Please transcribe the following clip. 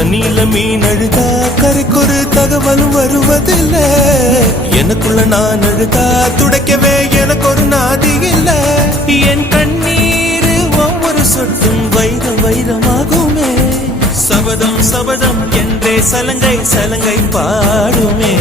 தண்ணியில மீன் அழுதா கரைக்கொரு தகவலும் வருவதில்லை. எனக்குள்ள நான் அழுதா துடைக்கவே எனக்கு ஒரு நாதி இல்லை. என் கண்ணீர் ஒவ்வொரு சொட்டும் வைரம் வைரமாகுமே. சபதம் சபதம் என்றே சலங்கை சலங்கை பாடுமே.